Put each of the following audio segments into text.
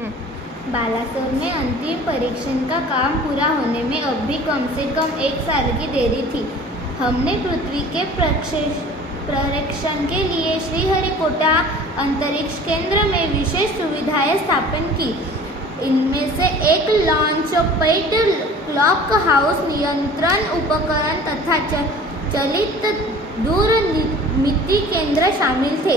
बालासोर में अंतिम परीक्षण का काम पूरा होने में अब भी कम से कम 1 साल की देरी थी। हमने पृथ्वी के प्रक्षेपण के लिए श्रीहरिकोटा अंतरिक्ष केंद्र में विशेष सुविधाएं स्थापन की। इनमें से एक लॉन्च पैड, क्लॉक हाउस नियंत्रण उपकरण तथा चलित दूरमिति केंद्र शामिल थे।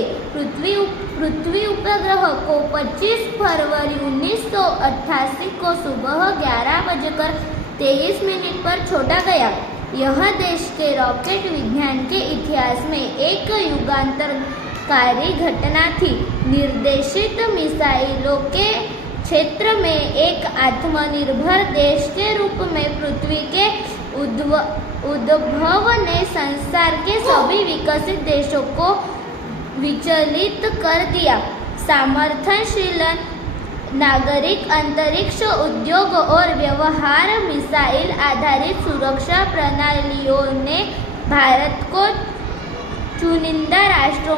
पृथ्वी उपग्रह को 25 फरवरी 1988 को सुबह 11:23 पर छोड़ा गया। यह देश के रॉकेट विज्ञान के इतिहास में एक युगांतरकारी घटना थी। निर्देशित मिसाइलों के क्षेत्र में एक आत्मनिर्भर देश के रूप में पृथ्वी के उद्भव ने संसार के सभी विकसित देशों को विचलित कर दिया। सामर्थ्यशील नागरिक अंतरिक्ष उद्योग और व्यवहार मिसाइल आधारित सुरक्षा प्रणालियों ने भारत को चुनिंदा राष्ट्रों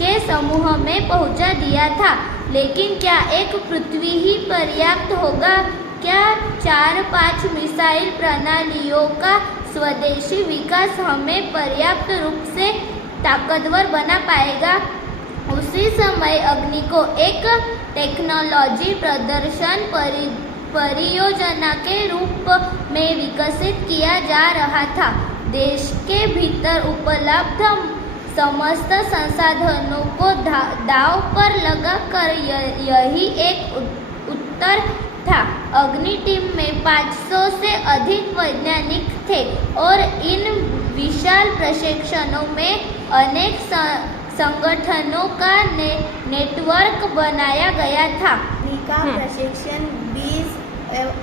के समूह में पहुंचा दिया था। लेकिन क्या एक पृथ्वी ही पर्याप्त होगा? क्या 4-5 मिसाइल प्रणालियों का स्वदेशी विकास हमें पर्याप्त रूप से ताकतवर बना पाएगा? उसी समय अग्नि को एक टेक्नोलॉजी प्रदर्शन परियोजना के रूप में विकसित किया जा रहा था। देश के भीतर उपलब्ध समस्त संसाधनों को दांव पर लगाकर यही एक उत्तर था। अग्नि टीम में 500 से अधिक वैज्ञानिक थे और इन विशाल प्रशिक्षणों में अनेक संगठनों का नेटवर्क बनाया गया था। का प्रशिक्षण 20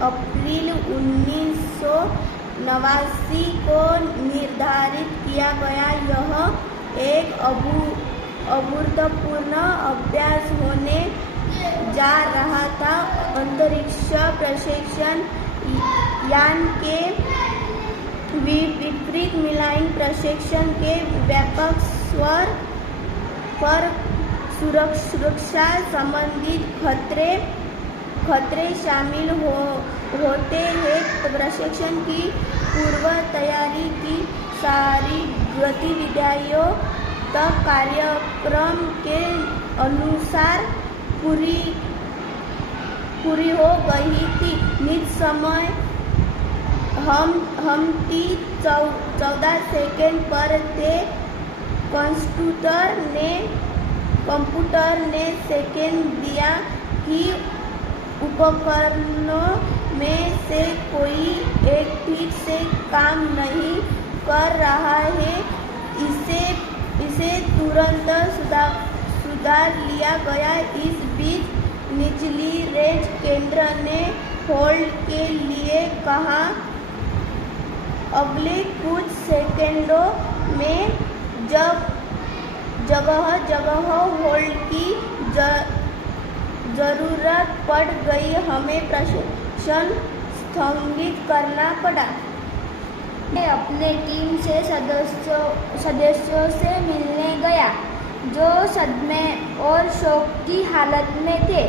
अप्रैल 1989 को निर्धारित किया गया। यह एक अभूतपूर्व अभ्यास होने जा रहा था। अंतरिक्ष प्रशिक्षण यान के विपरीत मिलाइन प्रशिक्षण के व्यापक स्तर पर सुरक्षा संबंधित खतरे शामिल होते हैं। प्रशिक्षण की पूर्व तैयारी की सारी गतिविधियों तक कार्यक्रम के अनुसार पूरी हो गई थी। निज समय हम 14 सेकेंड पर थे। कंप्यूटर ने सेकेंड दिया कि उपकरणों में से कोई एक ठीक से काम नहीं कर रहा है। इसे तुरंत सुधार लिया गया। इस बीच निचली रेंज केंद्र ने होल्ड के लिए कहा। अगले कुछ सेकंडों में जगह होल्ड की जरूरत पड़ गई। हमें प्रशिक्षण स्थगित करना पड़ा। मैं अपने टीम से सदस्यों से मिलने गया जो सदमे और शोक की हालत में थे।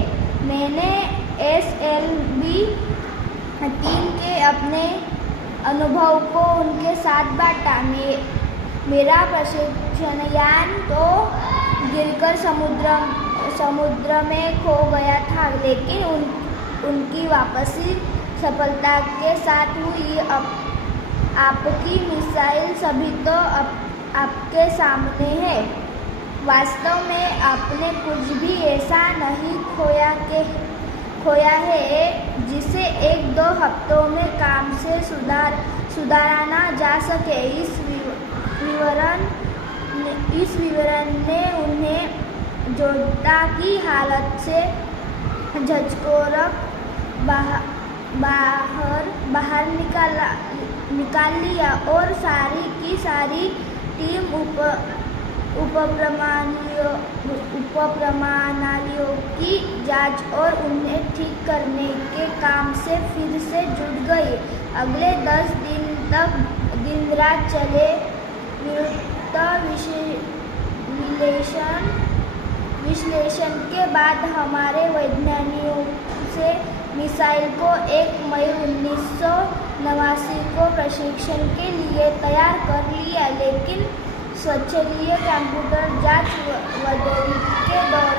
मैंने SLB टीम के अपने अनुभव को उनके साथ बांटा। मेरा प्रशिक्षण यान तो गिरकर समुद्र में खो गया था, लेकिन उनकी वापसी सफलता के साथ हुई। आपकी मिसाइल सभी तो आपके सामने है। वास्तव में आपने कुछ भी ऐसा नहीं खोया है जिसे 1-2 हफ्तों में काम से सुधारा जा सके। इस विवरण ने उन्हें जोधा की हालत से झकझोर बाहर निकाल लिया और सारी की सारी टीम उपप्रणालियों की जांच और उन्हें ठीक करने के काम से फिर से जुट गई। अगले 10 दिन तक दिन रात चले विश्लेषण के बाद हमारे वैज्ञानिकों मिसाइल को 1 मई 1989 को प्रशिक्षण के लिए तैयार कर लिया, लेकिन स्वचालित कंप्यूटर जांच वगैरह के दौरान